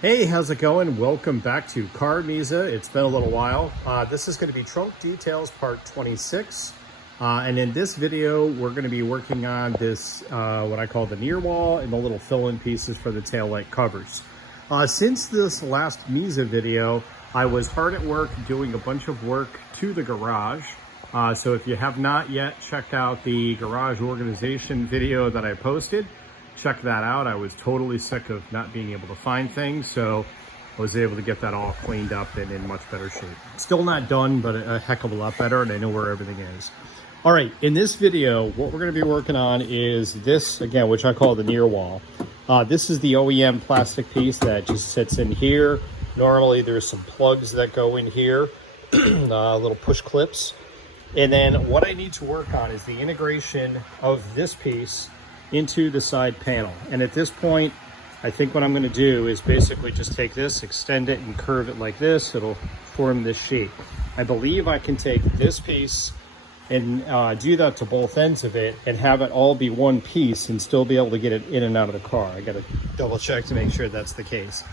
Hey, how's it going? Welcome back to CarMiZa. It's been a little while. This is going to be trunk details part 26. And in this video, we're going to be working on this, what I call the near wall and the little fill-in pieces for the taillight covers. Since this last Miza video, I was hard at work doing a bunch of work to the garage. So if you have not yet checked out the garage organization video that I posted, check that out. I was totally sick of not being able to find things, so I was able to get that all cleaned up and in much better shape. Still not done, but a heck of a lot better, and I know where everything is. All right, in this video, what we're gonna be working on is this, again, which I call the near wall. This is the OEM plastic piece that just sits in here. Normally there's some plugs that go in here, little push clips. And then what I need to work on is the integration of this piece into the side panel. And at this point, I think what I'm going to do is basically just take this, extend it, and curve it like this. It'll form this shape. I believe I can take this piece and do that to both ends of it and have it all be one piece and still be able to get it in and out of the car. I got to double check to make sure that's the case.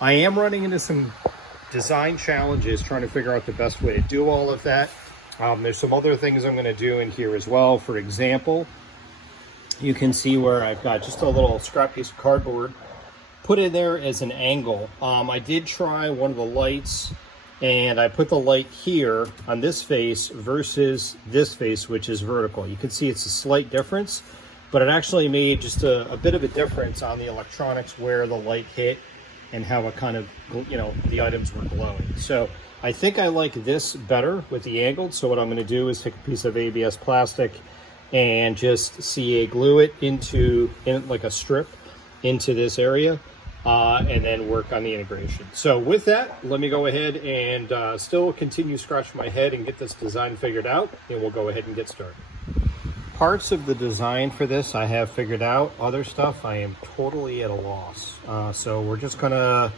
I am running into some design challenges trying to figure out the best way to do all of that. There's some other things I'm going to do in here as well. For example, you can see where I've got just a little scrap piece of cardboard put in there as an angle. I did try one of the lights, and I put the light here on this face versus this face, which is vertical. You can see it's a slight difference, but it actually made just a bit of a difference on the electronics where the light hit and how it kind of, you know, the items were glowing. So I think I like this better with the angled. So what I'm going to do is take a piece of ABS plastic and just CA glue it in like a strip into this area, and then work on the integration. So with that, let me go ahead and still continue scratching my head and get this design figured out, and we'll go ahead and get started. Parts of the design for this I have figured out. Other stuff I am totally at a loss. So we're just gonna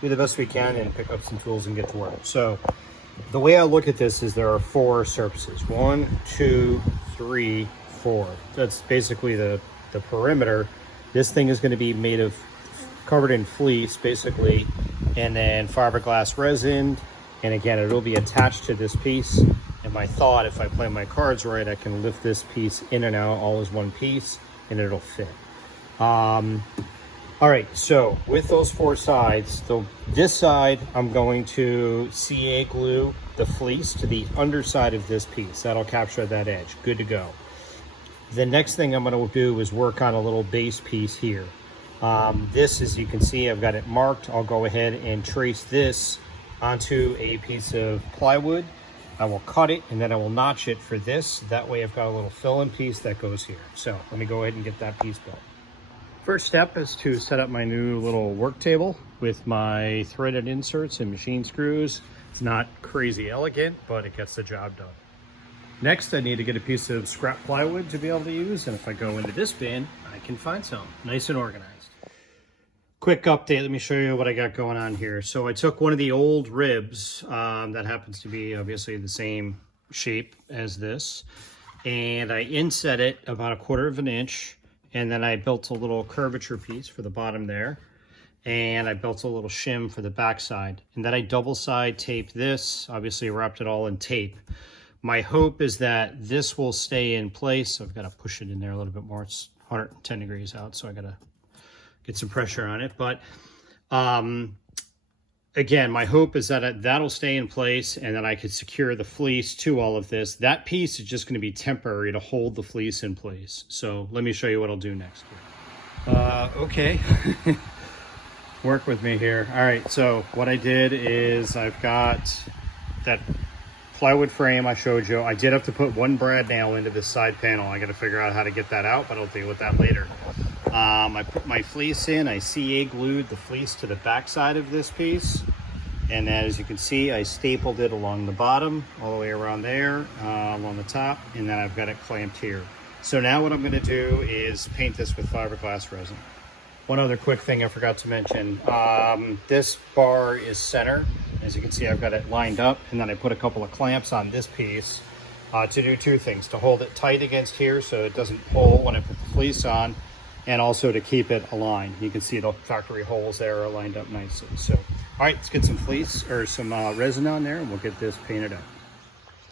do the best we can and pick up some tools and get to work. So the way I look at this is there are 4 surfaces. 1, 2, 3, 4. That's basically the perimeter. This thing is going to be made of, covered in fleece basically, and then fiberglass resin, and again it'll be attached to this piece. And my thought, if I play my cards right, I can lift this piece in and out all as one piece and it'll fit. All right, so with those 4 sides, this side I'm going to CA glue the fleece to the underside of this piece. That'll capture that edge. Good to go. The next thing I'm going to do is work on a little base piece here. This, as you can see, I've got it marked. I'll go ahead and trace this onto a piece of plywood. I will cut it and then I will notch it for this. That way I've got a little fill-in piece that goes here. So let me go ahead and get that piece built. First step is to set up my new little work table with my threaded inserts and machine screws. It's not crazy elegant, but it gets the job done. Next, I need to get a piece of scrap plywood to be able to use, and if I go into this bin, I can find some. Nice and organized. Quick update, let me show you what I got going on here. So I took one of the old ribs, that happens to be obviously the same shape as this, and I inset it about 1/4 of an inch. And then I built a little curvature piece for the bottom there. And I built a little shim for the back side. And then I double side taped this, obviously wrapped it all in tape. My hope is that this will stay in place. I've got to push it in there a little bit more. It's 110 degrees out, so I got to get some pressure on it. But again, my hope is that that'll stay in place and then I could secure the fleece to all of this. That piece is just going to be temporary to hold the fleece in place. So let me show you what I'll do next here. Okay. Work with me here. All right, so what I did is I've got that plywood frame I showed you. I did have to put 1 brad nail into this side panel. I got to figure out how to get that out, but I'll deal with that later. I put my fleece in. I CA glued the fleece to the back side of this piece. And as you can see, I stapled it along the bottom, all the way around there, along the top, and then I've got it clamped here. So now what I'm going to do is paint this with fiberglass resin. One other quick thing I forgot to mention. This bar is center. As you can see, I've got it lined up, and then I put a couple of clamps on this piece to do 2 things. To hold it tight against here so it doesn't pull when I put the fleece on, and also to keep it aligned. You can see the factory holes there are lined up nicely. So, all right, let's get some fleece or some resin on there and we'll get this painted up.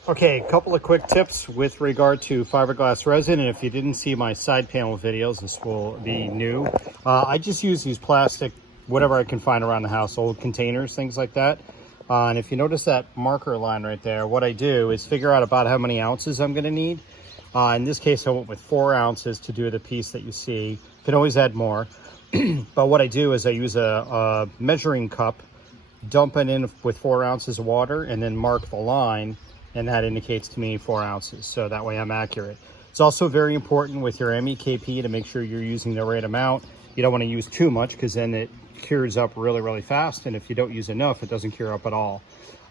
Okay, a couple of quick tips with regard to fiberglass resin. And if you didn't see my side panel videos, this will be new. I just use these plastic, whatever I can find around the house, old containers, things like that. And if you notice that marker line right there, what I do is figure out about how many ounces I'm gonna need. In this case, I went with 4 ounces to do the piece that you see. You can always add more. But what I do is I use a measuring cup, dump it in with 4 ounces of water, and then mark the line, and that indicates to me 4 ounces. So that way I'm accurate. It's also very important with your MEKP to make sure you're using the right amount. You don't want to use too much because then it cures up really, really fast. And if you don't use enough, it doesn't cure up at all.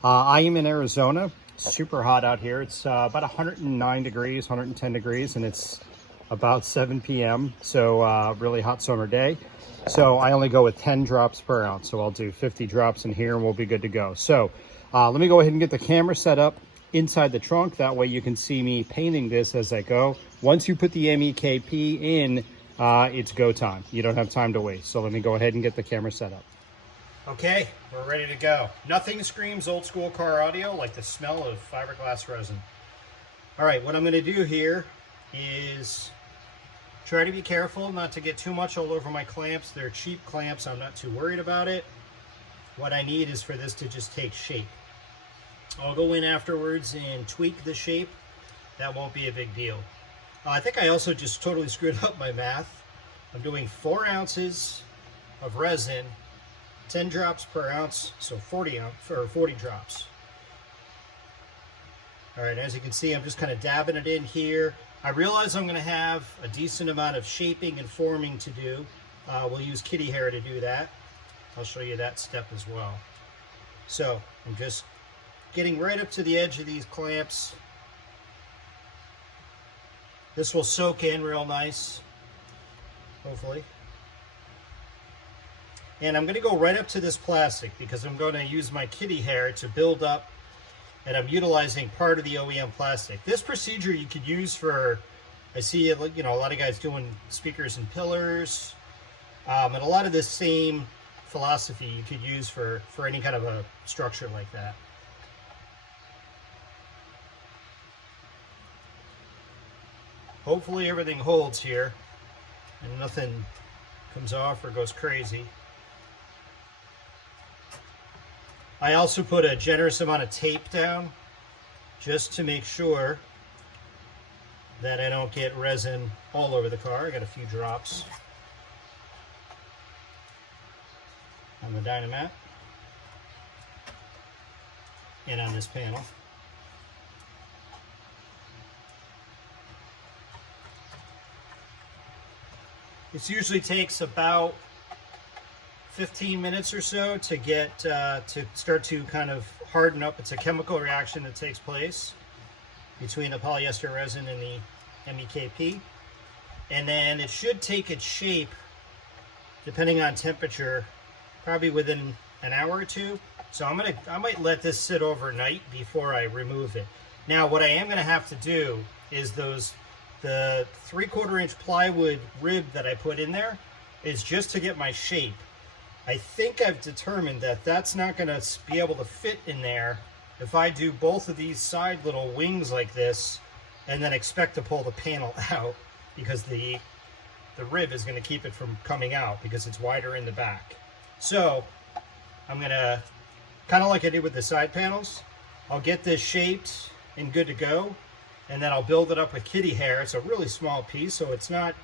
I am in Arizona. Super hot out here. It's about 109 degrees, 110 degrees, and it's about 7 p.m. So really hot summer day. So I only go with 10 drops per ounce. So I'll do 50 drops in here and we'll be good to go. So let me go ahead and get the camera set up inside the trunk. That way you can see me painting this as I go. Once you put the MEKP in, it's go time. You don't have time to waste. So let me go ahead and get the camera set up. Okay, we're ready to go. Nothing screams old school car audio like the smell of fiberglass resin. All right, what I'm gonna do here is try to be careful not to get too much all over my clamps. They're cheap clamps, I'm not too worried about it. What I need is for this to just take shape. I'll go in afterwards and tweak the shape. That won't be a big deal. I think I also just totally screwed up my math. I'm doing 4 ounces of resin, 10 drops per ounce, so 40 drops. All right, as you can see, I'm just kind of dabbing it in here. I realize I'm going to have a decent amount of shaping and forming to do. We'll use kitty hair to do that. I'll show you that step as well. So I'm just getting right up to the edge of these clamps. This will soak in real nice, hopefully. And I'm going to go right up to this plastic because I'm going to use my kitty hair to build up, and I'm utilizing part of the OEM plastic. This procedure you could use for, I see a lot of guys doing speakers and pillars, and a lot of the same philosophy you could use for any kind of a structure like that. Hopefully everything holds here and nothing comes off or goes crazy. I also put a generous amount of tape down just to make sure that I don't get resin all over the car. I got a few drops on the Dynamat and on this panel. This usually takes about 15 minutes or so to get to start to kind of harden up. It's a chemical reaction that takes place between the polyester resin and the MEKP, and then it should take its shape, depending on temperature, probably within an hour or two. So I might let this sit overnight before I remove it. Now, what I am going to have to do is the 3/4 inch plywood rib that I put in there is just to get my shape. I think I've determined that that's not going to be able to fit in there if I do both of these side little wings like this and then expect to pull the panel out, because the rib is going to keep it from coming out because it's wider in the back. So I'm going to, kind of like I did with the side panels, I'll get this shaped and good to go, and then I'll build it up with kitty hair. It's a really small piece, so it's not,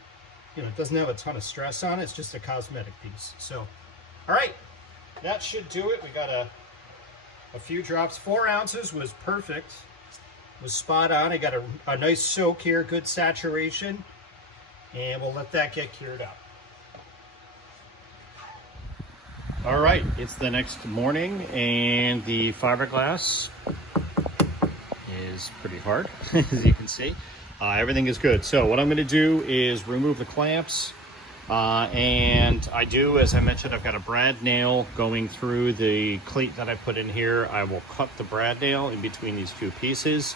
it doesn't have a ton of stress on it. It's just a cosmetic piece. So, all right, that should do it. We got a few drops. 4 ounces was perfect, was spot on. I got a nice soak here, good saturation, and we'll let that get cured up. All right, it's the next morning, and the fiberglass is pretty hard, as you can see. Everything is good. So what I'm going to do is remove the clamps, and I do, as I mentioned, I've got a brad nail going through the cleat that I put in here. I will cut the brad nail in between these two pieces,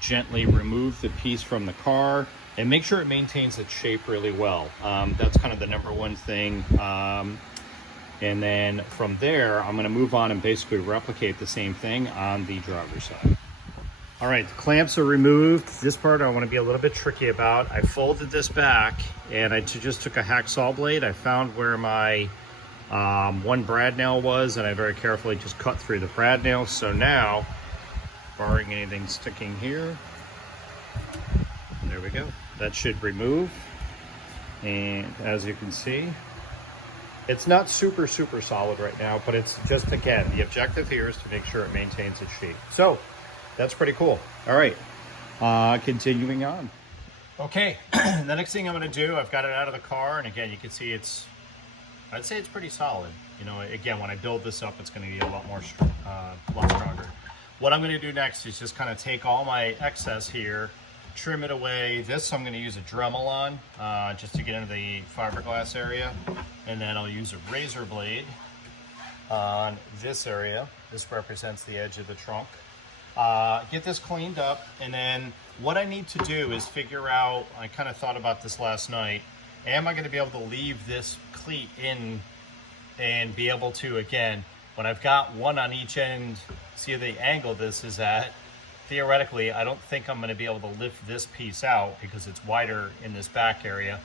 gently remove the piece from the car, and make sure it maintains its shape really well. That's kind of the number one thing. And then from there, I'm going to move on and basically replicate the same thing on the driver's side. All right, the clamps are removed. This part I want to be a little bit tricky about. I folded this back and I just took a hacksaw blade. I found where my one brad nail was, and I very carefully just cut through the brad nail. So now, barring anything sticking here, there we go. That should remove. And as you can see, it's not super solid right now, but it's just, again, the objective here is to make sure it maintains its shape. So that's pretty cool. All right, continuing on. Okay, the next thing I'm gonna do, I've got it out of the car, and again, you can see I'd say it's pretty solid. You know, again, when I build this up, it's gonna be a lot stronger. What I'm gonna do next is just kind of take all my excess here, trim it away. This I'm going to use a Dremel on just to get into the fiberglass area, and then I'll use a razor blade on this area. This represents the edge of the trunk. Get this cleaned up, and then what I need to do is figure out, I kind of thought about this last night, am I going to be able to leave this cleat in and be able to, again, when I've got one on each end, see the angle this is at, theoretically, I don't think I'm going to be able to lift this piece out because it's wider in this back area,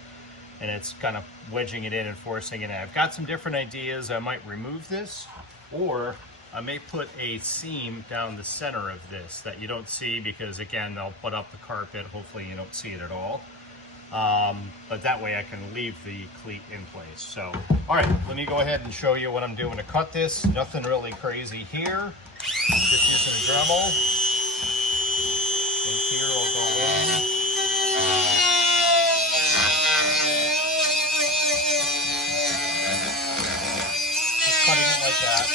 and it's kind of wedging it in and forcing it in. I've got some different ideas. I might remove this, or I may put a seam down the center of this that you don't see because, again, they'll put up the carpet. Hopefully you don't see it at all. But that way I can leave the cleat in place. So, all right, let me go ahead and show you what I'm doing to cut this. Nothing really crazy here. Just using a Dremel. And here will go in. Just cutting it like that.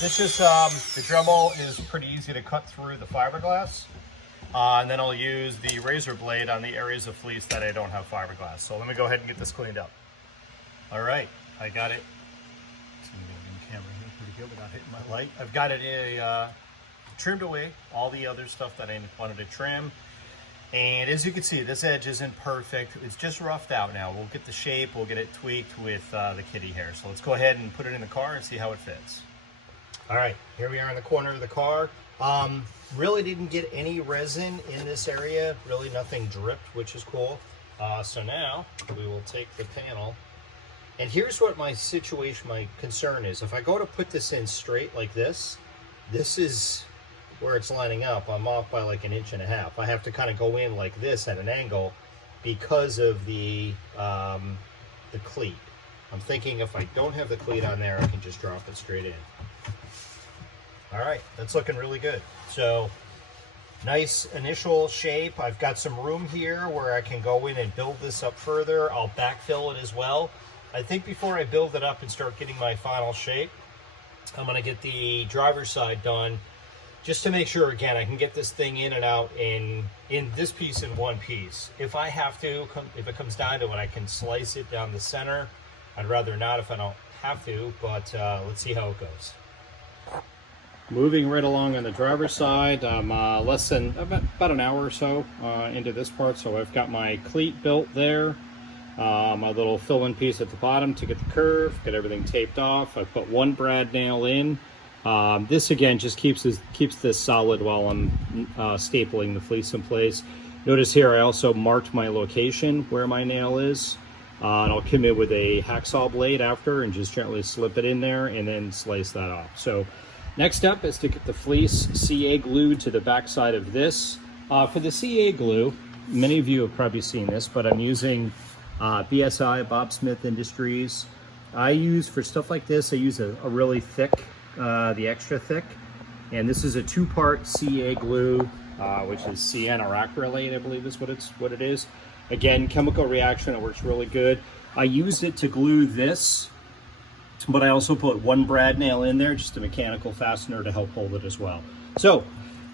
This is, the Dremel is pretty easy to cut through the fiberglass. And then I'll use the razor blade on the areas of fleece that I don't have fiberglass. So let me go ahead and get this cleaned up. All right, I got it. It's gonna be in camera here pretty good without hitting my light. I've got it trimmed away all the other stuff that I wanted to trim. And as you can see, this edge isn't perfect. It's just roughed out now. We'll get the shape, we'll get it tweaked with the kitty hair. So let's go ahead and put it in the car and see how it fits. All right, here we are in the corner of the car. Really didn't get any resin in this area. Really nothing dripped, which is cool. So now we will take the panel. And here's what my situation, my concern is. If I go to put this in straight like this, this is where it's lining up. I'm off by like 1.5 inches. I have to kind of go in like this at an angle because of the cleat. I'm thinking if I don't have the cleat on there, I can just drop it straight in. All right, that's looking really good. So nice initial shape. I've got some room here where I can go in and build this up further. I'll backfill it as well. I think before I build it up and start getting my final shape, I'm gonna get the driver's side done just to make sure, again, I can get this thing in and out in this piece in one piece. If I have to, if it comes down to it, I can slice it down the center. I'd rather not if I don't have to, but let's see how it goes. Moving right along on the driver's side, I'm less than about an hour or so into this part. So I've got my cleat built there, my little fill-in piece at the bottom to get the curve, get everything taped off. I put one brad nail in. This again just keeps this solid while I'm stapling the fleece in place. Notice here I also marked my location where my nail is. And I'll come in with a hacksaw blade after and just gently slip it in there and then slice that off. So next step is to get the fleece CA glued to the back side of this. For the CA glue, many of you have probably seen this, but I'm using BSI, Bob Smith Industries. I use, for stuff like this, I use a really thick, the extra thick. And this is a 2-part CA glue, which is sienna acrylate, I believe is what it is. Again, chemical reaction, it works really good. I used it to glue this, but I also put one brad nail in there, just a mechanical fastener to help hold it as well. So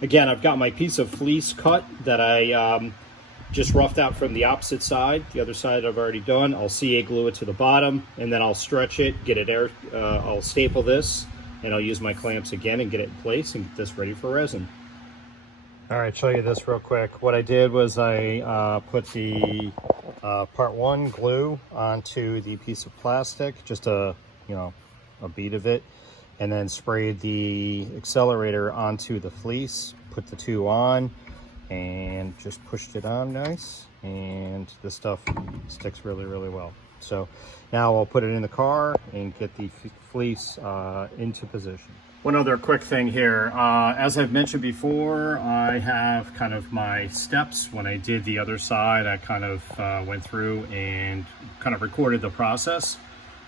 again, I've got my piece of fleece cut that I just roughed out from the opposite side. The other side I've already done. I'll CA glue it to the bottom, and then I'll stretch it, get it I'll staple this, and I'll use my clamps again and get it in place and get this ready for resin. All right, show you this real quick. What I did was I put the part 1 glue onto the piece of plastic, just a bead of it, and then sprayed the accelerator onto the fleece, put the 2 on, and just pushed it on nice, and this stuff sticks really, really well. So now I'll put it in the car and get the fleece into position. One other quick thing here, as I've mentioned before, I have kind of my steps. When I did the other side, I kind of went through and kind of recorded the process.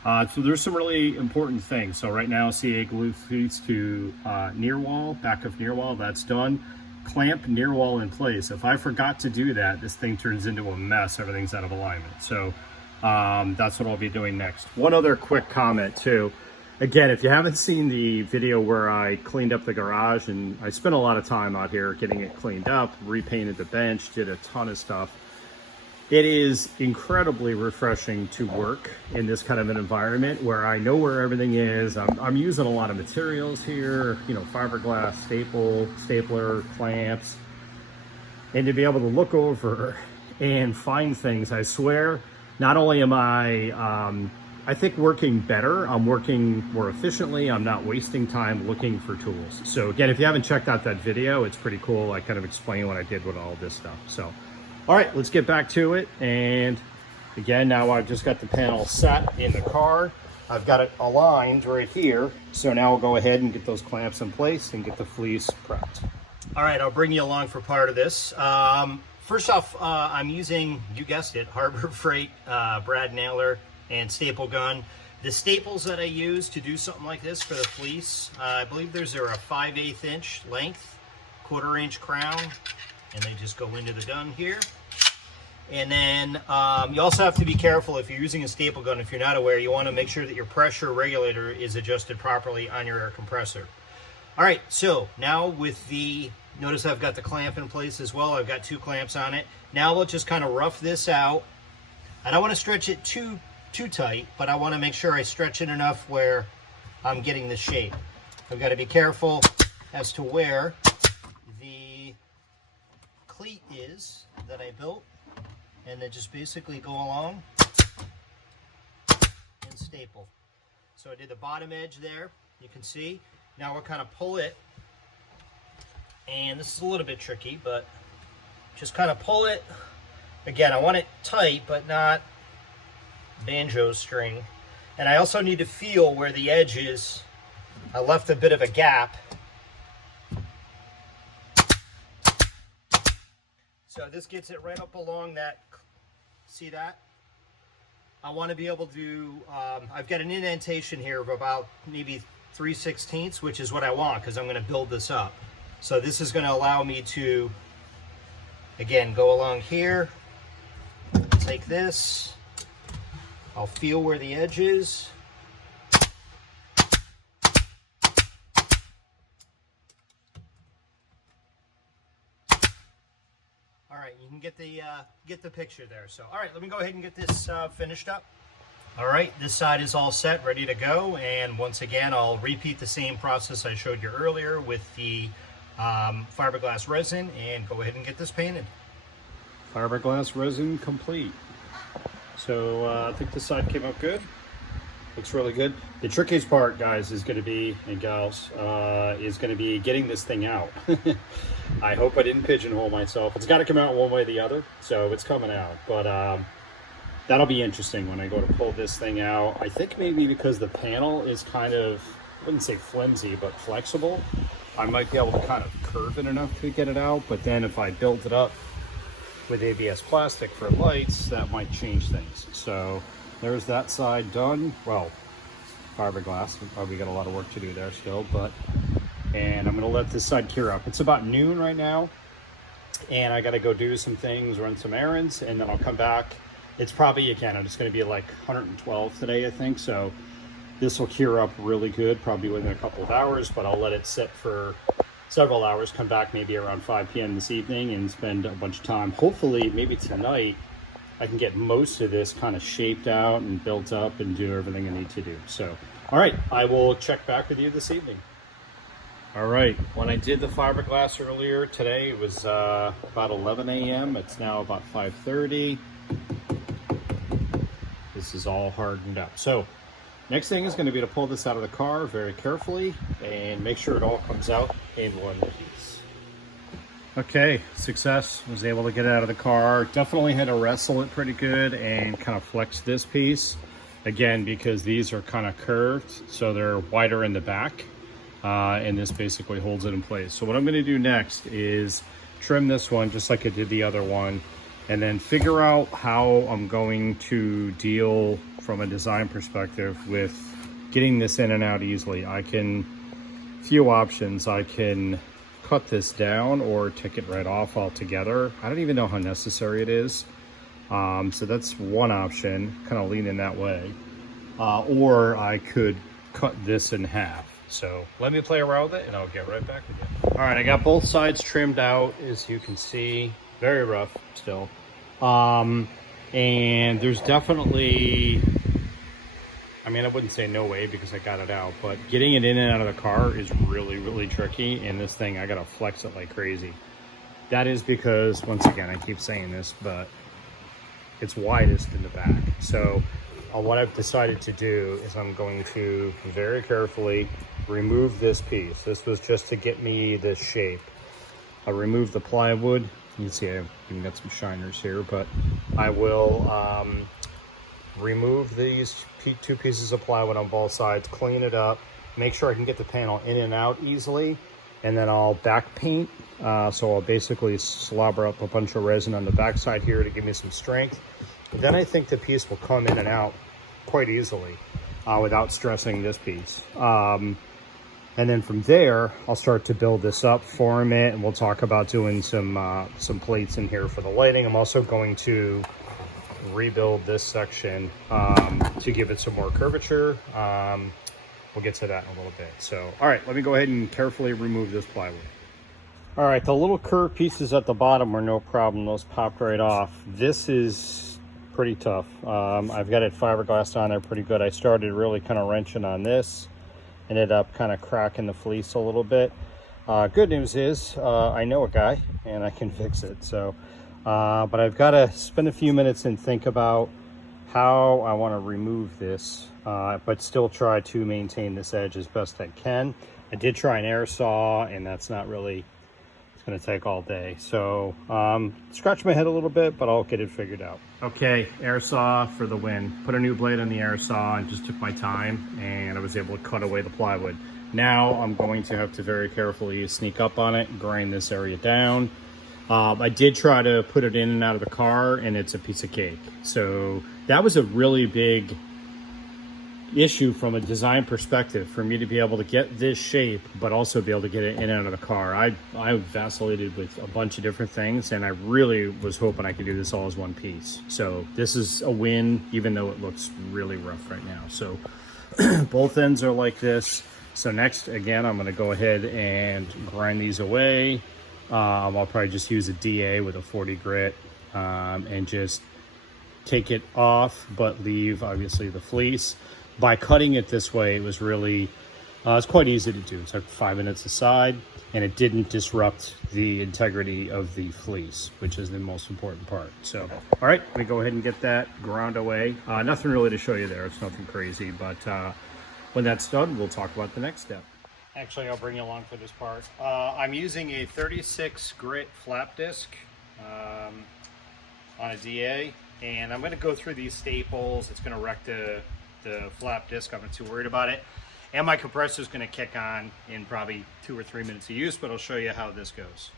So there's some really important things. So right now, CA glue fleece to near wall, back of near wall, that's done. Clamp near wall in place. If I forgot to do that, this thing turns into a mess. Everything's out of alignment. So that's what I'll be doing next. One other quick comment too. Again, if you haven't seen the video where I cleaned up the garage, and I spent a lot of time out here getting it cleaned up, repainted the bench, did a ton of stuff. It is incredibly refreshing to work in this kind of an environment where I know where everything is. I'm using a lot of materials here, fiberglass, stapler, clamps, and to be able to look over and find things, I swear, not only am I think working better, I'm working more efficiently, I'm not wasting time looking for tools. So again, if you haven't checked out that video, it's pretty cool. I kind of explain what I did with all this stuff. So, all right, let's get back to it. And again, now I've just got the panel set in the car. I've got it aligned right here. So now I'll go ahead and get those clamps in place and get the fleece prepped. All right, I'll bring you along for part of this. First off, I'm using, you guessed it, Harbor Freight brad nailer and staple gun. The staples that I use to do something like this for the fleece, I believe there's a 5/8 inch length, 1/4 inch crown, and they just go into the gun here. And then you also have to be careful if you're using a staple gun. If you're not aware, you want to make sure that your pressure regulator is adjusted properly on your air compressor. All right, so now with notice I've got the clamp in place as well. I've got 2 clamps on it. Now we'll just kind of rough this out. I don't want to stretch it too tight, but I want to make sure I stretch it enough where I'm getting the shape. I've got to be careful as to where the cleat is that I built, and then just basically go along and staple. So I did the bottom edge there, you can see. Now we'll kind of pull it, and this is a little bit tricky, but just kind of pull it. Again, I want it tight, but not banjo string. And I also need to feel where the edge is. I left a bit of a gap. So this gets it right up along that, see that? I want to be able to, I've got an indentation here of about maybe 3/16, which is what I want because I'm going to build this up. So this is going to allow me to, again, go along here, take this, I'll feel where the edge is. All right, you can get the picture there. So, all right, let me go ahead and get this finished up. All right, this side is all set, ready to go. And once again, I'll repeat the same process I showed you earlier with the fiberglass resin, and go ahead and get this painted. Fiberglass resin complete. So I think this side came up good. Looks really good. The trickiest part, guys, is going to be, and gals, is going to be getting this thing out. I hope I didn't pigeonhole myself. It's got to come out one way or the other, so it's coming out. But that'll be interesting when I go to pull this thing out. I think maybe because the panel is kind of, I wouldn't say flimsy, but flexible, I might be able to kind of curve it enough to get it out. But then if I build it up with ABS plastic for lights, that might change things. So there's that side done. Well, fiberglass, we got a lot of work to do there still, and I'm gonna let this side cure up. It's about noon right now, and I gotta go do some things, run some errands, and then I'll come back. It's probably, again, it's gonna be like 112 today, I think, so this will cure up really good, probably within a couple of hours, but I'll let it sit for several hours, come back maybe around 5 p.m. this evening and spend a bunch of time. Hopefully, maybe tonight, I can get most of this kind of shaped out and built up and do everything I need to do. So, all right, I will check back with you this evening. All right, when I did the fiberglass earlier today, it was about 11 a.m. It's now about 5:30. This is all hardened up. So next thing is going to be to pull this out of the car very carefully and make sure it all comes out in one piece. Okay, success. Was able to get it out of the car. Definitely had to wrestle it pretty good and kind of flex this piece. Again, because these are kind of curved, so they're wider in the back. And this basically holds it in place. So what I'm going to do next is trim this one just like I did the other one, and then figure out how I'm going to deal from a design perspective with getting this in and out easily. Few options. I can cut this down or take it right off altogether. I don't even know how necessary it is. So that's one option, kind of leaning that way. Or I could cut this in half. So let me play around with it and I'll get right back with you. All right, I got both sides trimmed out, as you can see. Very rough still. And there's definitely, I mean, I wouldn't say no way because I got it out, but getting it in and out of the car is really, really tricky. And this thing, I gotta flex it like crazy. That is because, once again, I keep saying this, but it's widest in the back. So what I've decided to do is I'm going to very carefully remove this piece. This was just to get me this shape. I removed the plywood. You can see I've even got some shiners here, but I will remove these two pieces of plywood on both sides, clean it up, make sure I can get the panel in and out easily, and then I'll back paint. So I'll basically slobber up a bunch of resin on the back side here to give me some strength. Then I think the piece will come in and out quite easily without stressing this piece. And then from there, I'll start to build this up, form it, and we'll talk about doing some plates in here for the lighting. I'm also going to rebuild this section to give it some more curvature. We'll get to that in a little bit. So, all right, let me go ahead and carefully remove this plywood. All right, the little curved pieces at the bottom were no problem. Those popped right off. This is pretty tough. I've got it fiberglassed on there pretty good. I started really kind of wrenching on this. Ended up kind of cracking the fleece a little bit. Good news is I know a guy and I can fix it. So, but I've got to spend a few minutes and think about how I want to remove this, but still try to maintain this edge as best I can. I did try an air saw, and that's not really, it's going to take all day. So scratch my head a little bit, but I'll get it figured out. Okay, air saw for the win. Put a new blade on the air saw and just took my time, and I was able to cut away the plywood. Now I'm going to have to very carefully sneak up on it, grind this area down. I did try to put it in and out of the car, and it's a piece of cake. So that was a really big issue from a design perspective for me to be able to get this shape, but also be able to get it in and out of the car. I vacillated with a bunch of different things, and I really was hoping I could do this all as one piece. So this is a win, even though it looks really rough right now. So both ends are like this. So next, again, I'm going to go ahead and grind these away. I'll probably just use a DA with a 40 grit and just take it off, but leave obviously the fleece. By cutting it this way, it was really, it's quite easy to do. It took 5 minutes aside, and it didn't disrupt the integrity of the fleece, which is the most important part. So, all right, let me go ahead and get that ground away. Nothing really to show you there. It's nothing crazy, but when that's done, we'll talk about the next step. Actually, I'll bring you along for this part. I'm using a 36 grit flap disc on a DA, and I'm going to go through these staples. It's going to wreck the flap disc. I'm not too worried about it. And my compressor is going to kick on in probably 2 or 3 minutes of use, but I'll show you how this goes.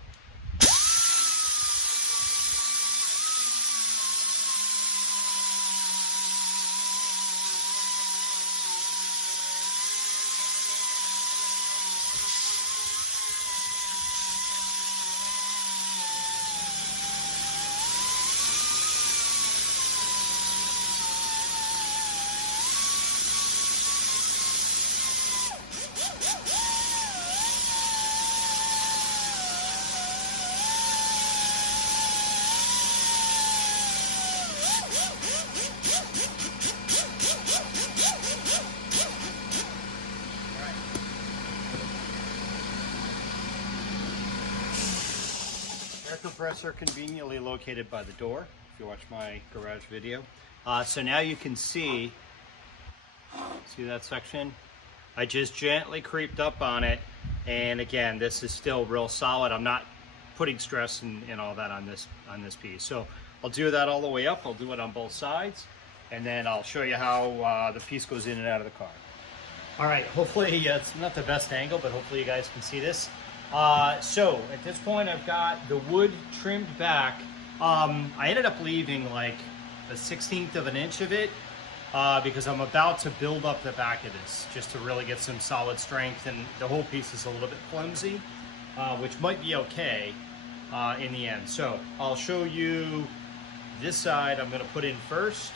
air compressor conveniently located by the door, if you watch my garage video. So now you can see that section? I just gently creeped up on it, and again, this is still real solid. I'm not putting stress and all that on this piece. So I'll do that all the way up. I'll do it on both sides, and then I'll show you how the piece goes in and out of the car. All right, hopefully it's not the best angle, but hopefully you guys can see this. So at this point, I've got the wood trimmed back. I ended up leaving like a 1/16 of an inch of it because I'm about to build up the back of this just to really get some solid strength, and the whole piece is a little bit flimsy, which might be okay in the end. So I'll show you this side I'm gonna put in first,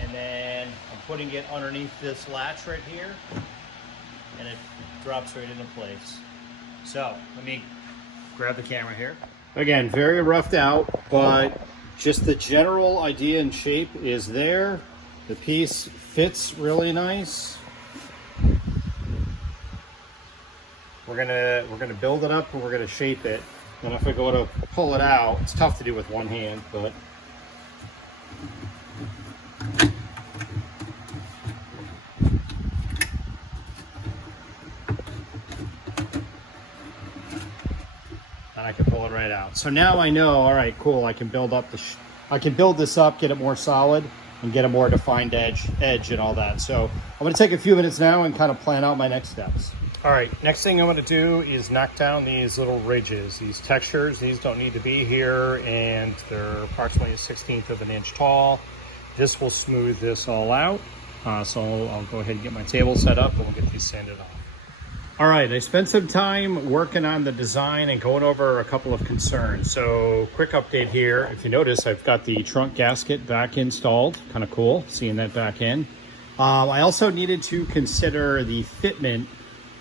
and then I'm putting it underneath this latch right here, and it drops right into place. So let me grab the camera here. Again, very roughed out, but just the general idea and shape is there. The piece fits really nice. We're gonna build it up and we're gonna shape it. And if I go to pull it out, it's tough to do with one hand, but I can pull it right out. So now I know, all right, cool, I can build up I can build this up, get it more solid, and get a more defined edge and all that. So I'm gonna take a few minutes now and kind of plan out my next steps. All right, next thing I'm gonna do is knock down these little ridges, these textures. These don't need to be here, and they're approximately a 1/16 of an inch tall. This will smooth this all out. So I'll go ahead and get my table set up and we'll get these sanded off. All right, I spent some time working on the design and going over a couple of concerns. So quick update here. If you notice, I've got the trunk gasket back installed. Kind of cool, seeing that back in. I also needed to consider the fitment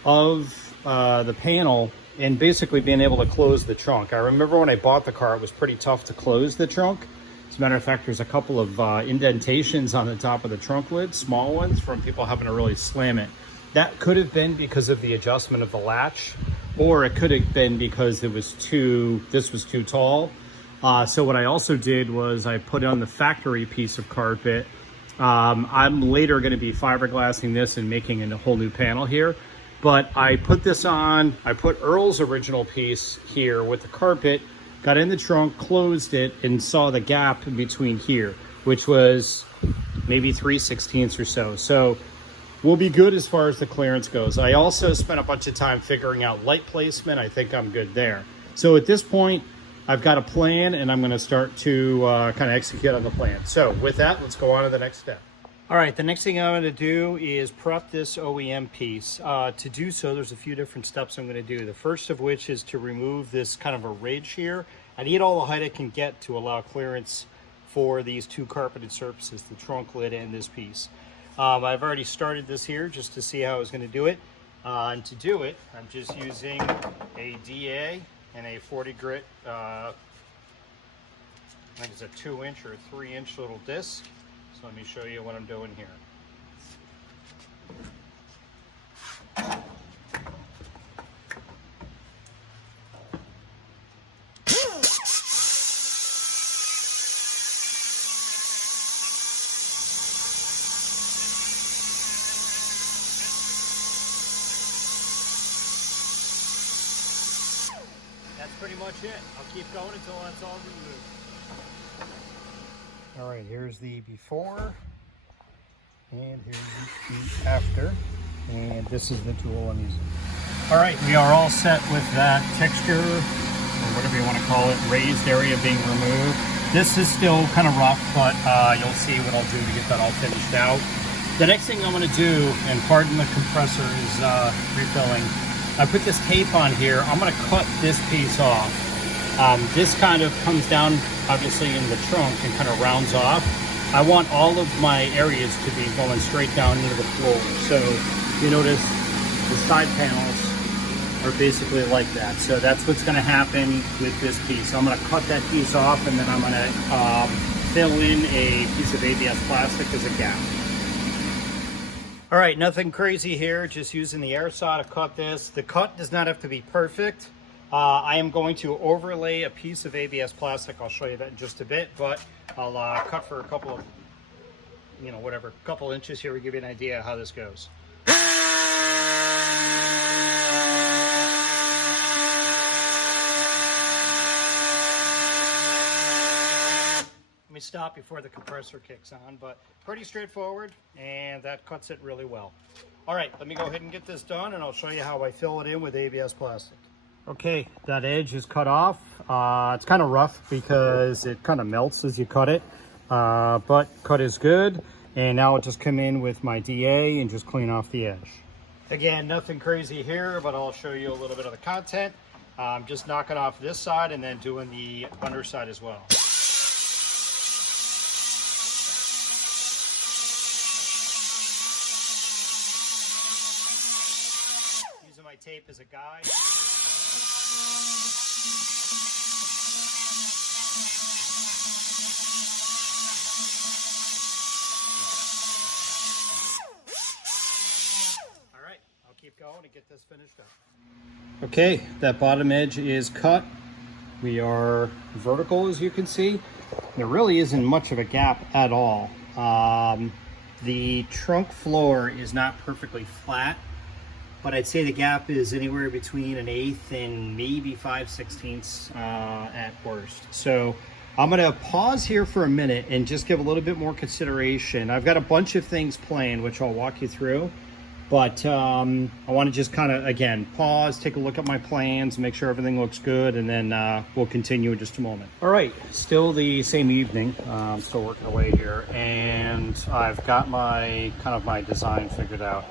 of the panel and basically being able to close the trunk. I remember when I bought the car, it was pretty tough to close the trunk. As a matter of fact, there's a couple of indentations on the top of the trunk lid, small ones, from people having to really slam it. That could have been because of the adjustment of the latch, or it could have been because this was too tall. So what I also did was I put on the factory piece of carpet. I'm later going to be fiberglassing this and making a whole new panel here. But I put this on, I put Earl's original piece here with the carpet, got in the trunk, closed it, and saw the gap in between here, which was maybe 3/16 or so. So we'll be good as far as the clearance goes. I also spent a bunch of time figuring out light placement. I think I'm good there. So at this point, I've got a plan, and I'm gonna start to kind of execute on the plan. So with that, let's go on to the next step. All right, the next thing I'm gonna do is prep this OEM piece. To do so, there's a few different steps I'm gonna do. The first of which is to remove this kind of a ridge here. I need all the height I can get to allow clearance for these two carpeted surfaces, the trunk lid and this piece. I've already started this here just to see how I was gonna do it. And to do it, I'm just using a DA and a 40 grit, I think it's a 2-inch or a 3-inch little disc. So let me show you what I'm doing here. That's pretty much it. I'll keep going until that's all removed. All right, here's the before, and here's the after, and this is the tool I'm using. All right, we are all set with that texture, or whatever you want to call it, raised area being removed. This is still kind of rough, but you'll see what I'll do to get that all finished out. The next thing I'm gonna do, and pardon the compressor is refilling, I put this tape on here. I'm gonna cut this piece off. This kind of comes down, obviously, in the trunk and kind of rounds off. I want all of my areas to be going straight down into the floor. So you notice the side panels are basically like that. So that's what's gonna happen with this piece. So I'm gonna cut that piece off, and then I'm gonna fill in a piece of ABS plastic as a gap. All right, nothing crazy here, just using the air saw to cut this. The cut does not have to be perfect. I am going to overlay a piece of ABS plastic. I'll show you that in just a bit, but I'll cut for a couple of, whatever, couple inches here to give you an idea of how this goes. Let me stop before the compressor kicks on, but pretty straightforward, and that cuts it really well. All right, let me go ahead and get this done, and I'll show you how I fill it in with ABS plastic. Okay, that edge is cut off. It's kind of rough because it kind of melts as you cut it, but cut is good. And now I'll just come in with my DA and just clean off the edge. Again, nothing crazy here, but I'll show you a little bit of the content. Just knocking off this side and then doing the underside as well. Using my tape as a guide. Keep going and get this finished up. Okay, that bottom edge is cut. We are vertical, as you can see. There really isn't much of a gap at all. The trunk floor is not perfectly flat, but I'd say the gap is anywhere between 1/8 and maybe 5/16 at worst. So I'm gonna pause here for a minute and just give a little bit more consideration. I've got a bunch of things planned, which I'll walk you through. But I want to just kind of, again, pause, take a look at my plans, make sure everything looks good, and then we'll continue in just a moment. All right, still the same evening. I'm still working away here, and I've got my design figured out.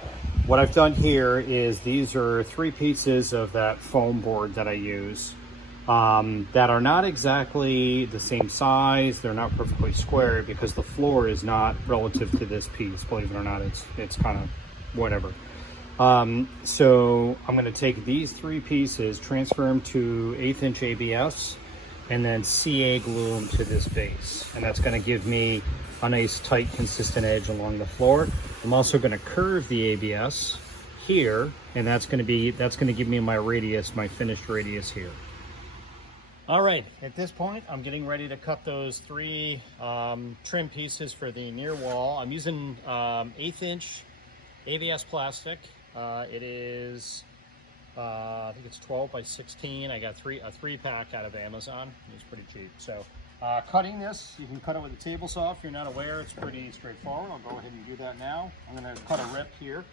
What I've done here is these are 3 pieces of that foam board that I use that are not exactly the same size. They're not perfectly square because the floor is not relative to this piece. Believe it or not, it's kind of whatever. So I'm going to take these 3 pieces, transfer them to 1/8 inch ABS, and then CA glue them to this base. And that's going to give me a nice tight consistent edge along the floor. I'm also going to curve the ABS here, and that's going to give me my radius, my finished radius here. All right, at this point, I'm getting ready to cut those 3 trim pieces for the near wall. I'm using 1/8 inch ABS plastic. It is, I think it's 12 by 16. I got a 3-pack out of Amazon. It's pretty cheap. So cutting this, you can cut it with a table saw. If you're not aware, it's pretty straightforward. I'll go ahead and do that now. I'm going to cut a rip here.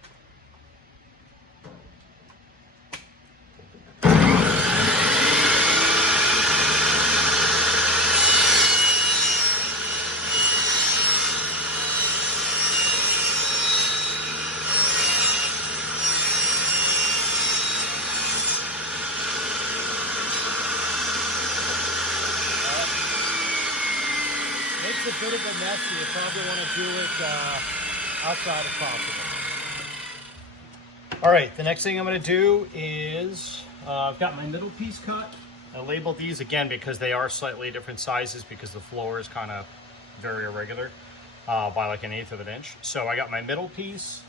A bit of a mess, so you probably want to do it outside if possible. All right, the next thing I'm going to do is I've got my middle piece cut. I labeled these again because they are slightly different sizes because the floor is kind of very irregular by like 1/8 of an inch. So I got my middle piece.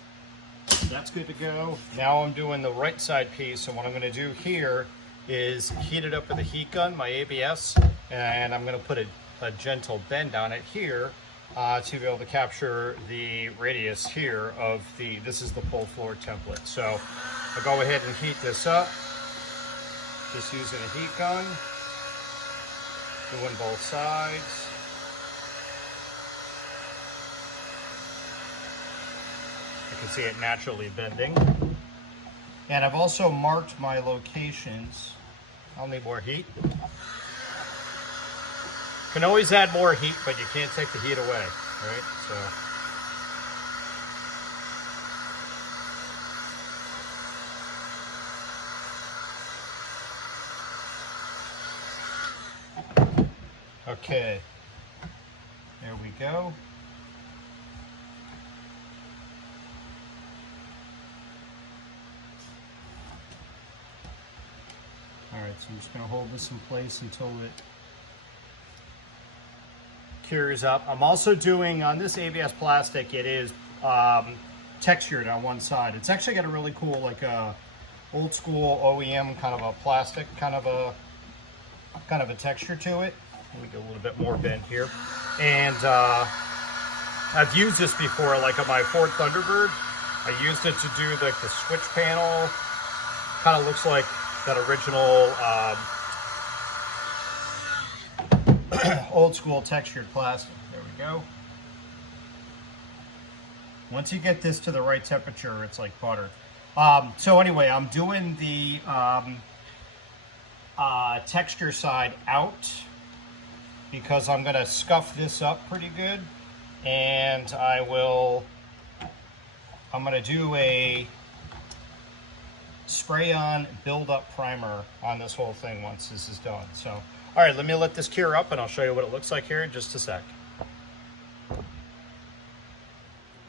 That's good to go. Now I'm doing the right side piece, and what I'm going to do here is heat it up with a heat gun, my ABS, and I'm going to put a gentle bend on it here to be able to capture the radius here of this is the pull floor template. So I'll go ahead and heat this up, just using a heat gun, doing both sides. You can see it naturally bending. And I've also marked my locations. I'll need more heat. Can always add more heat, but you can't take the heat away, right? So, okay, there we go. All right, so I'm just gonna hold this in place until it cures up. I'm also doing, on this ABS plastic, it is textured on one side. It's actually got a really cool, like a old school OEM kind of a plastic kind of a texture to it. Let me get a little bit more bent here. And I've used this before, like on my Ford Thunderbird. I used it to do like the switch panel. Kind of looks like that original old school textured plastic. There we go. Once you get this to the right temperature, it's like butter. So anyway, I'm doing the texture side out because I'm gonna scuff this up pretty good, and I'm gonna do a spray on build up primer on this whole thing once this is done. So, all right, let me let this cure up and I'll show you what it looks like here in just a sec.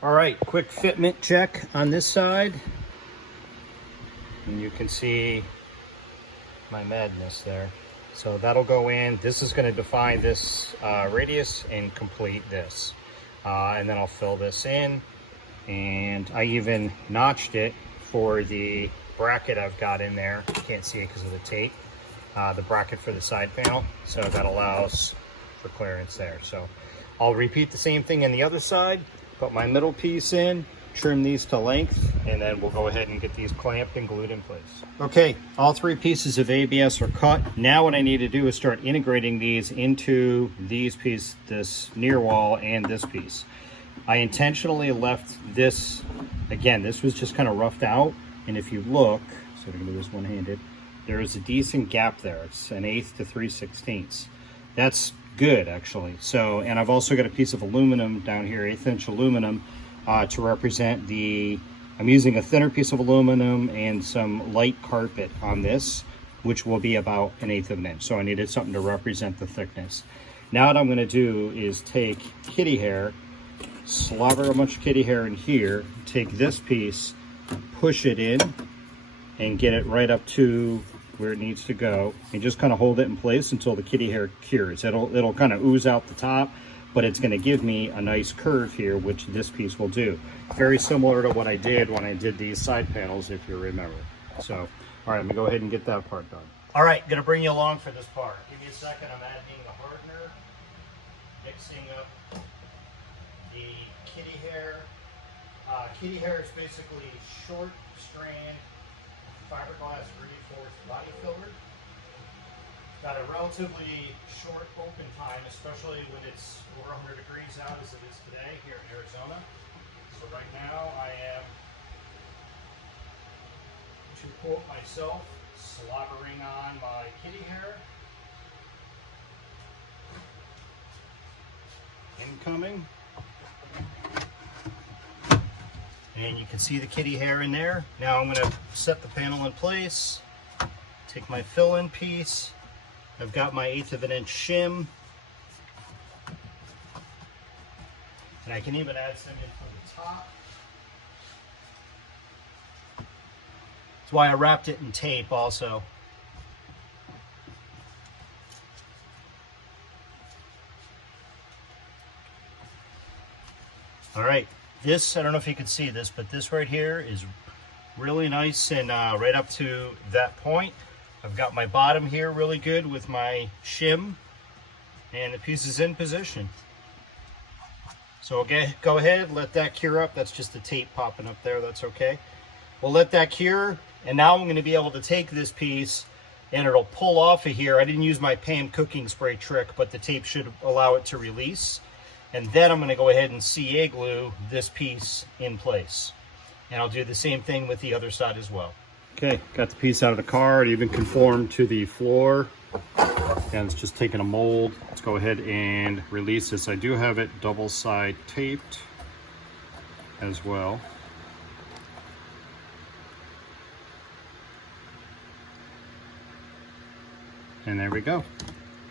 All right, quick fitment check on this side. And you can see my madness there. So that'll go in. This is going to define this radius and complete this. And then I'll fill this in. And I even notched it for the bracket I've got in there. You can't see it because of the tape. The bracket for the side panel. So that allows for clearance there. So I'll repeat the same thing on the other side. Put my middle piece in, trim these to length, and then we'll go ahead and get these clamped and glued in place. Okay, all three pieces of ABS are cut. Now what I need to do is start integrating these into these pieces, this near wall and this piece. I intentionally left this, again, this was just kind of roughed out, and if you look, so I'm gonna do this one-handed, there is a decent gap there. It's 1/8 to 3/16. That's good, actually. So, and I've also got a piece of aluminum down here, 1/8" aluminum, to represent I'm using a thinner piece of aluminum and some light carpet on this, which will be about 1/8 of an inch. So I needed something to represent the thickness. Now what I'm gonna do is take kitty hair, slobber a bunch of kitty hair in here, take this piece, push it in, and get it right up to where it needs to go, and just kind of hold it in place until the kitty hair cures. It'll kind of ooze out the top, but it's going to give me a nice curve here, which this piece will do. Very similar to what I did when I did these side panels, if you remember. So, all right, let me go ahead and get that part done. All right, gonna bring you along for this part. Give me a second. I'm adding the hardener, mixing up the kitty hair. Kitty hair is basically short strand fiberglass reinforced body filler. Got a relatively short open time, especially when it's over 100 degrees out as it is today here in Arizona. So right now I am, to quote myself, slobbering on my kitty hair. Incoming. And you can see the kitty hair in there. Now I'm going to set the panel in place, take my fill-in piece. I've got my 1/8 of an inch shim. And I can even add some in from the top. That's why I wrapped it in tape also. All right. This, I don't know if you can see this, but this right here is really nice and right up to that point. I've got my bottom here really good with my shim, and the piece is in position. So okay, go ahead, let that cure up. That's just the tape popping up there, that's okay. We'll let that cure, and now I'm gonna be able to take this piece and it'll pull off of here. I didn't use my pan cooking spray trick, but the tape should allow it to release. And then I'm going to go ahead and CA glue this piece in place. And I'll do the same thing with the other side as well. Okay, got the piece out of the car. It even conformed to the floor. And it's just taking a mold. Let's go ahead and release this. I do have it double side taped as well. And there we go.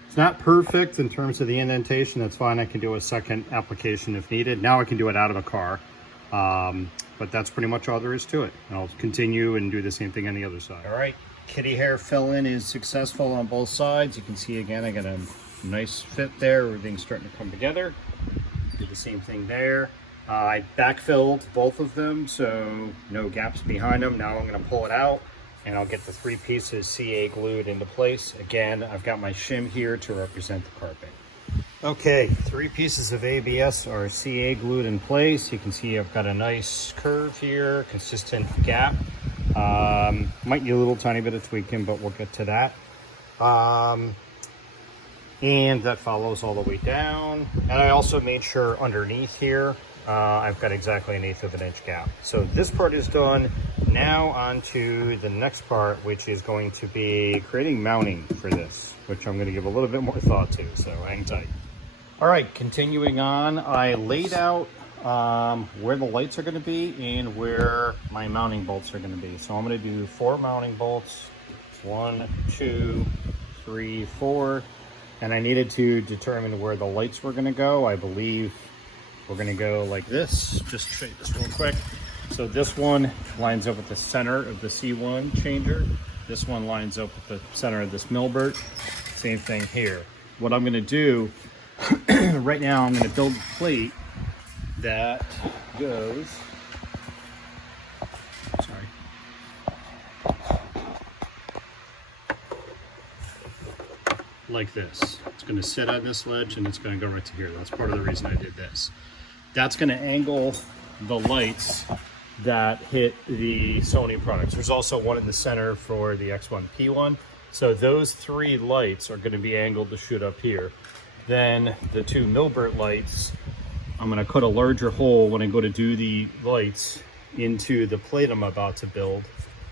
It's not perfect in terms of the indentation. That's fine. I can do a second application if needed. Now I can do it out of the car. But that's pretty much all there is to it. And I'll continue and do the same thing on the other side. All right, kitty hair fill-in is successful on both sides. You can see again, I got a nice fit there. Everything's starting to come together. Do the same thing there. I backfilled both of them, so no gaps behind them. Now I'm gonna pull it out, and I'll get the 3 pieces CA glued into place. Again, I've got my shim here to represent the carpet. Okay, 3 pieces of ABS are CA glued in place. You can see I've got a nice curve here, consistent gap. Might need a little tiny bit of tweaking, but we'll get to that. And that follows all the way down. And I also made sure underneath here, I've got exactly 1/8 of an inch gap. So this part is done. Now on to the next part, which is going to be creating mounting for this, which I'm gonna give a little bit more thought to, so hang tight. All right, continuing on, I laid out where the lights are gonna be and where my mounting bolts are gonna be. So I'm gonna do 4 mounting bolts, 1, 2, 3, 4. And I needed to determine where the lights were gonna go. I believe we're gonna go like this. Just show you this real quick. So this one lines up with the center of the C1 changer. This one lines up with the center of this Milbert. Same thing here. What I'm gonna do, right now I'm gonna build a plate that goes, like this. It's going to sit on this ledge and it's going to go right to here. That's part of the reason I did this. That's going to angle the lights that hit the Sony products. There's also one in the center for the X1P1. So those 3 lights are going to be angled to shoot up here. Then the 2 Milbert lights, I'm going to cut a larger hole when I go to do the lights into the plate I'm about to build.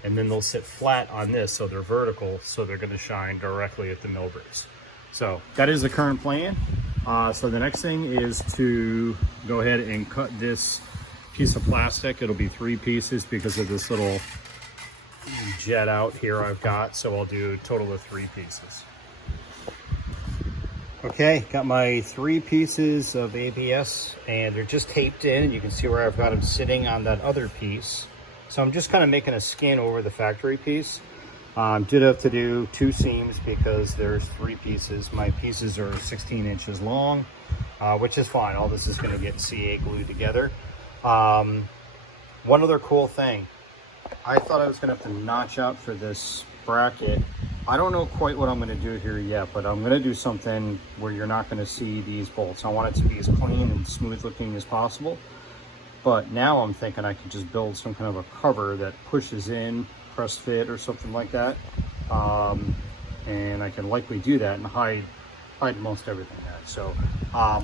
And then they'll sit flat on this, so they're vertical, so they're going to shine directly at the Milberts. So that is the current plan. So the next thing is to go ahead and cut this piece of plastic. It'll be 3 pieces because of this little jet out here I've got. So I'll do a total of 3 pieces. Okay, got my 3 pieces of ABS and they're just taped in. You can see where I've got them sitting on that other piece. So I'm just kind of making a skin over the factory piece. Did have to do 2 seams because there's 3 pieces. My pieces are 16 inches long, which is fine. All this is going to get CA glued together. One other cool thing. I thought I was going to have to notch out for this bracket. I don't know quite what I'm going to do here yet, but I'm going to do something where you're not going to see these bolts. I want it to be as clean and smooth looking as possible. But now I'm thinking I could just build some kind of a cover that pushes in, press fit or something like that. And I can likely do that and hide most everything there. So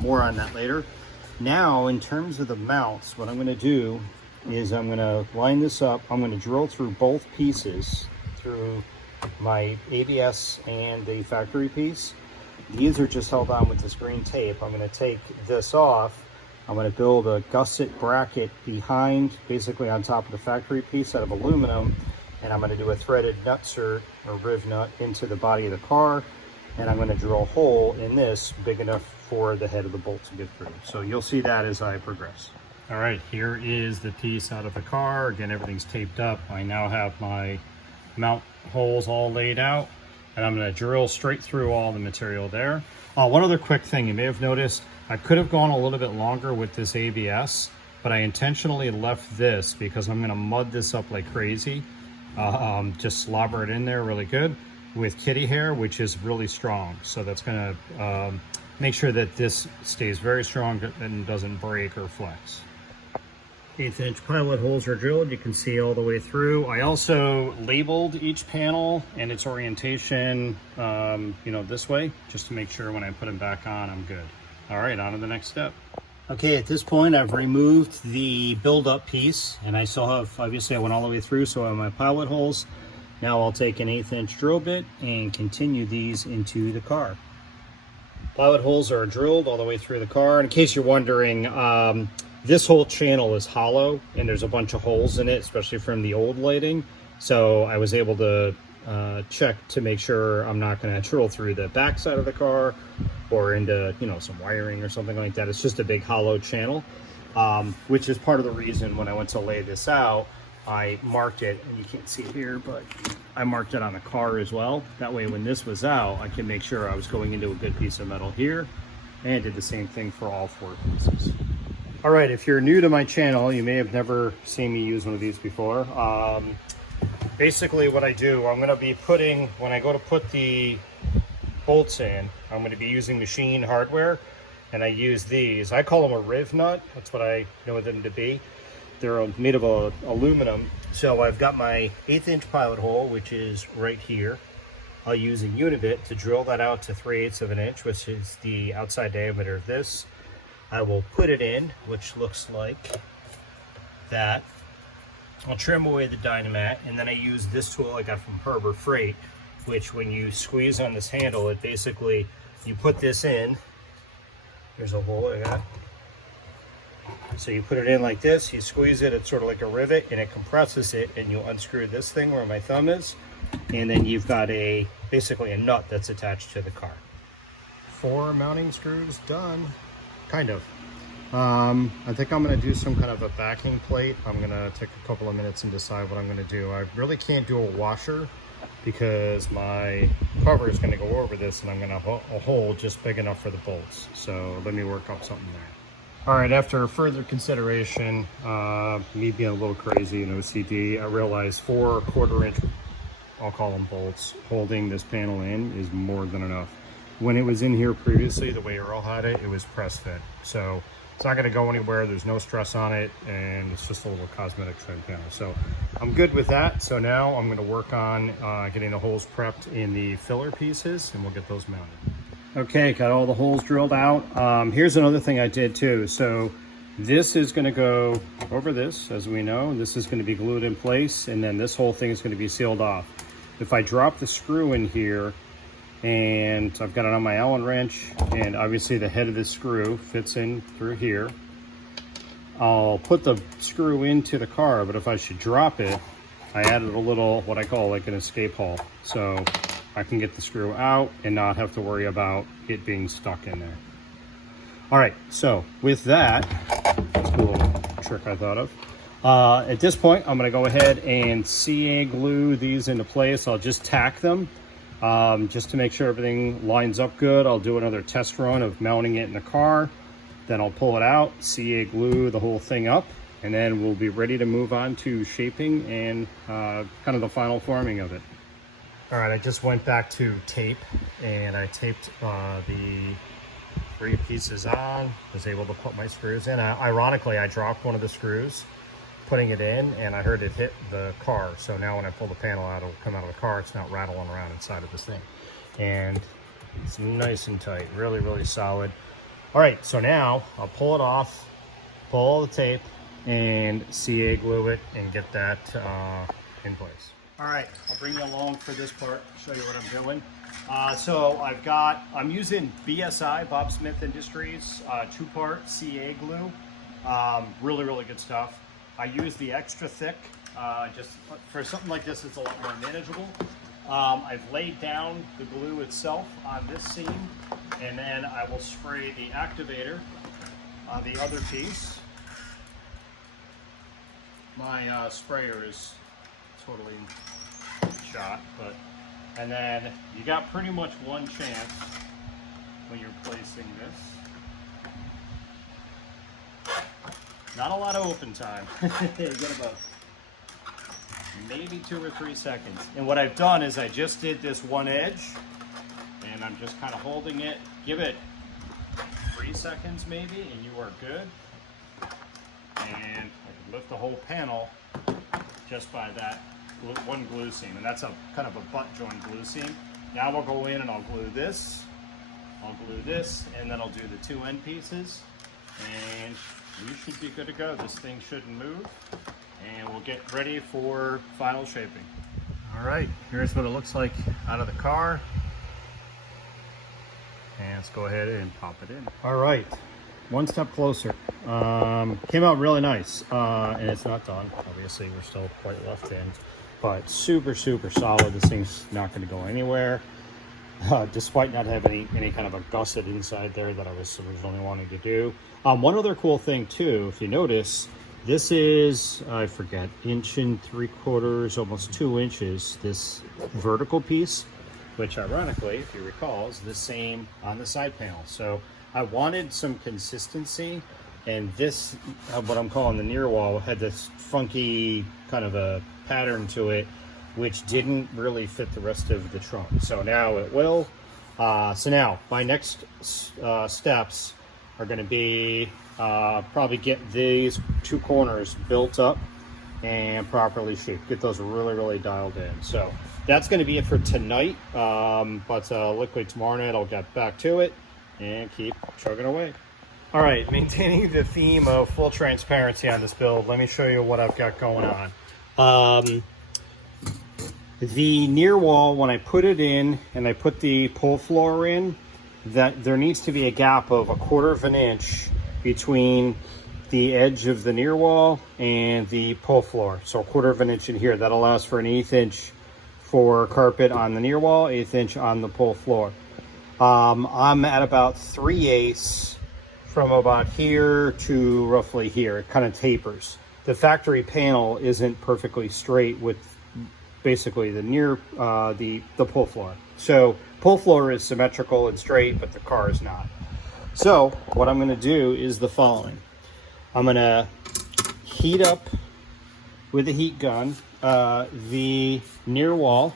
more on that later. Now, in terms of the mounts, what I'm going to do is I'm going to line this up. I'm going to drill through both pieces, through my ABS and the factory piece. These are just held on with this green tape. I'm going to take this off. I'm going to build a gusset bracket behind, basically on top of the factory piece out of aluminum, and I'm going to do a threaded nutsert or riv nut into the body of the car, and I'm going to drill a hole in this big enough for the head of the bolt to get through. So you'll see that as I progress. All right, here is the piece out of the car. Again, everything's taped up. I now have my mount holes all laid out, and I'm going to drill straight through all the material there. One other quick thing you may have noticed, I could have gone a little bit longer with this ABS, but I intentionally left this because I'm going to mud this up like crazy. Just slobber it in there really good with kitty hair, which is really strong. So that's going to make sure that this stays very strong and doesn't break or flex. 1/8 inch pilot holes are drilled. You can see all the way through. I also labeled each panel and its orientation, this way, just to make sure when I put them back on, I'm good. All right, on to the next step. Okay, at this point, I've removed the build-up piece, and I still have, obviously I went all the way through, so I have my pilot holes. Now I'll take an 1/8 inch drill bit and continue these into the car. Pilot holes are drilled all the way through the car. In case you're wondering, this whole channel is hollow and there's a bunch of holes in it, especially from the old lighting. So I was able to check to make sure I'm not going to drill through the back side of the car or into, some wiring or something like that. It's just a big hollow channel, which is part of the reason when I went to lay this out, I marked it, and you can't see it here, but I marked it on the car as well. That way when this was out, I can make sure I was going into a good piece of metal here, and did the same thing for all 4 pieces. All right, if you're new to my channel, you may have never seen me use one of these before. basically what I do, I'm going to be putting, when I go to put the bolts in, I'm going to be using machine hardware, and I use these. I call them a riv nut. That's what I know them to be. They're made of aluminum. So I've got my 1/8 inch pilot hole, which is right here. I'll use a unibit to drill that out to 3/8 of an inch, which is the outside diameter of this. I will put it in, which looks like that. I'll trim away the dynamat, and then I use this tool I got from Harbor Freight, which when you squeeze on this handle, it basically, you put this in. There's a hole I got. So you put it in like this, you squeeze it, it's sort of like a rivet, and it compresses it, and you unscrew this thing where my thumb is, and then you've got basically a nut that's attached to the car. 4 mounting screws done, kind of. I think I'm going to do some kind of a backing plate. I'm going to take a couple of minutes and decide what I'm going to do. I really can't do a washer because my cover is going to go over this, and I'm going to have a hole just big enough for the bolts. So let me work up something there. All right, after further consideration, me being a little crazy and OCD, I realized 4 1/4 inch, I'll call them bolts, holding this panel in is more than enough. When it was in here previously, the way Earl had it, it was press fit. So it's not going to go anywhere. There's no stress on it, and it's just a little cosmetic trim panel. So I'm good with that. So now I'm going to work on getting the holes prepped in the filler pieces, and we'll get those mounted. Okay, got all the holes drilled out. Here's another thing I did too. So this is going to go over this, as we know. This is going to be glued in place, and then this whole thing is going to be sealed off. If I drop the screw in here, and I've got it on my Allen wrench, and obviously the head of the screw fits in through here. I'll put the screw into the car, but if I should drop it, I added a little, what I call like an escape hole. So I can get the screw out and not have to worry about it being stuck in there. All right, so with that, that's a little trick I thought of. At this point, I'm gonna go ahead and CA glue these into place. I'll just tack them. Just to make sure everything lines up good. I'll do another test run of mounting it in the car. Then I'll pull it out, CA glue the whole thing up, and then we'll be ready to move on to shaping and kind of the final forming of it. All right, I just went back to tape, and I taped the 3 pieces on, was able to put my screws in. Ironically, I dropped one of the screws putting it in, and I heard it hit the car. So now when I pull the panel out, it'll come out of the car. It's not rattling around inside of this thing. And it's nice and tight, really, really solid. All right, so now I'll pull it off, pull all the tape, and CA glue it and get that in place. All right, I'll bring you along for this part, show you what I'm doing. So I'm using BSI, Bob Smith Industries, 2-part CA glue. Really, really good stuff. I use the extra thick, just for something like this, it's a lot more manageable. I've laid down the glue itself on this seam, and then I will spray the activator on the other piece. My sprayer is totally shot, and then you got pretty much one chance when you're placing this. Not a lot of open time. You get about maybe 2 or 3 seconds. And what I've done is I just did this one edge, and I'm just kind of holding it. Give it 3 seconds maybe, and you are good. And I can lift the whole panel just by that one glue seam. And that's a kind of a butt joint glue seam. Now we'll go in and I'll glue this. I'll glue this, and then I'll do the 2 end pieces. And we should be good to go. This thing shouldn't move, and we'll get ready for final shaping. All right, here's what it looks like out of the car. And let's go ahead and pop it in. All right, one step closer. Came out really nice, and it's not done. Obviously, we're still quite left in, but super, super solid. This thing's not going to go anywhere. Despite not having any kind of a gusset inside there that I was originally wanting to do. One other cool thing too, if you notice, this is, I forget, 1 3/4 inches, almost 2 inches, this vertical piece, which ironically, if you recall, is the same on the side panel. So I wanted some consistency, and this, what I'm calling the near wall, had this funky kind of a pattern to it. which didn't really fit the rest of the trunk. So now it will. So now my next steps are going to be probably get these two corners built up and properly shaped, get those really dialed in. So that's going to be it for tonight, but liquid tomorrow night I'll get back to it and keep chugging away. All right, maintaining the theme of full transparency on this build, let me show you what I've got going on. The near wall, when I put it in and I put the pull floor in, that there needs to be a gap of 1/4 of an inch between the edge of the near wall and the pull floor. So 1/4 of an inch in here. That allows for an 1/8 inch for carpet on the near wall, 1/8 inch on the pull floor. I'm at about 3/8 from about here to roughly here. It kind of tapers. The factory panel isn't perfectly straight with basically the near the pull floor. So pull floor is symmetrical and straight, but the car is not. So what I'm going to do is the following. I'm going to heat up with the heat gun the near wall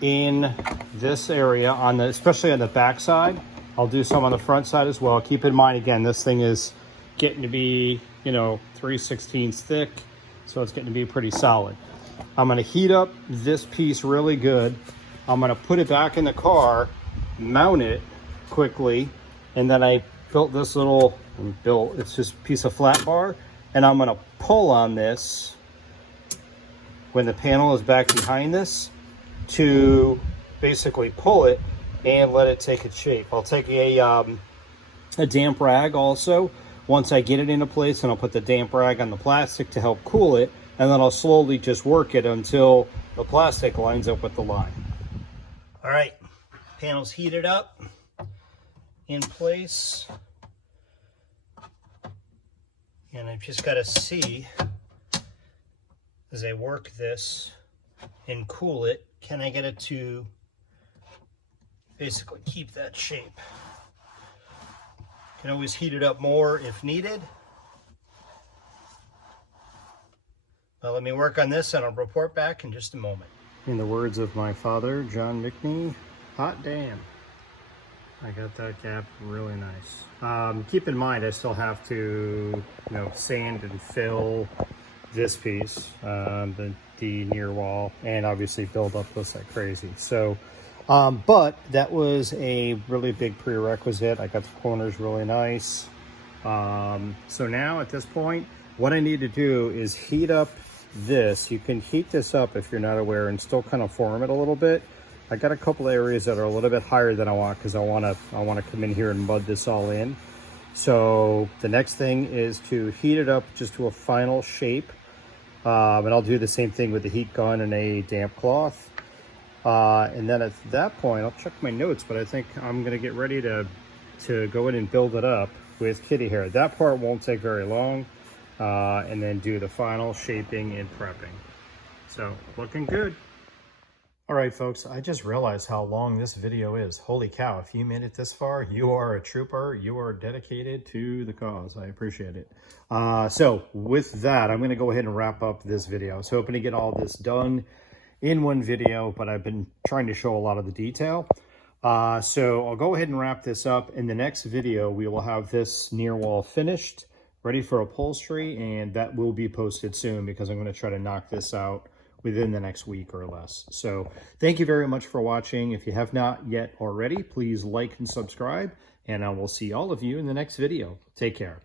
in this area, on the, especially on the back side. I'll do some on the front side as well. Keep in mind, again, this thing is getting to be, 3/16 thick, so it's getting to be pretty solid. I'm going to heat up this piece really good. I'm going to put it back in the car, mount it quickly, and then I built this little, it's just a piece of flat bar, and I'm going to pull on this when the panel is back behind this to basically pull it and let it take its shape. I'll take a damp rag also once I get it into place, and I'll put the damp rag on the plastic to help cool it, and then I'll slowly just work it until the plastic lines up with the line. All right, panel's heated up, in place, and I've just got to see as I work this and cool it, can I get it to basically keep that shape? Can always heat it up more if needed. Let me work on this and I'll report back in just a moment. In the words of my father, John McNee, hot damn. I got that gap really nice. Keep in mind, I still have to, sand and fill this piece, the near wall, and obviously build up this like crazy. So, but that was a really big prerequisite. I got the corners really nice. So now at this point, what I need to do is heat up this. You can heat this up if you're not aware and still kind of form it a little bit. I got a couple areas that are a little bit higher than I want because I want to come in here and mud this all in. So the next thing is to heat it up just to a final shape. And I'll do the same thing with the heat gun and a damp cloth. And then at that point, I'll check my notes, but I think I'm going to get ready to go in and build it up with kitty hair. That part won't take very long. And then do the final shaping and prepping. So looking good. All right, folks, I just realized how long this video is. Holy cow, if you made it this far, you are a trooper. You are dedicated to the cause. I appreciate it. So with that, I'm going to go ahead and wrap up this video. I was hoping to get all this done in one video, but I've been trying to show a lot of the detail. So I'll go ahead and wrap this up. In the next video, we will have this near wall finished, ready for upholstery, and that will be posted soon because I'm going to try to knock this out within the next week or less. So thank you very much for watching. If you have not yet already, please like and subscribe, and I will see all of you in the next video. Take care.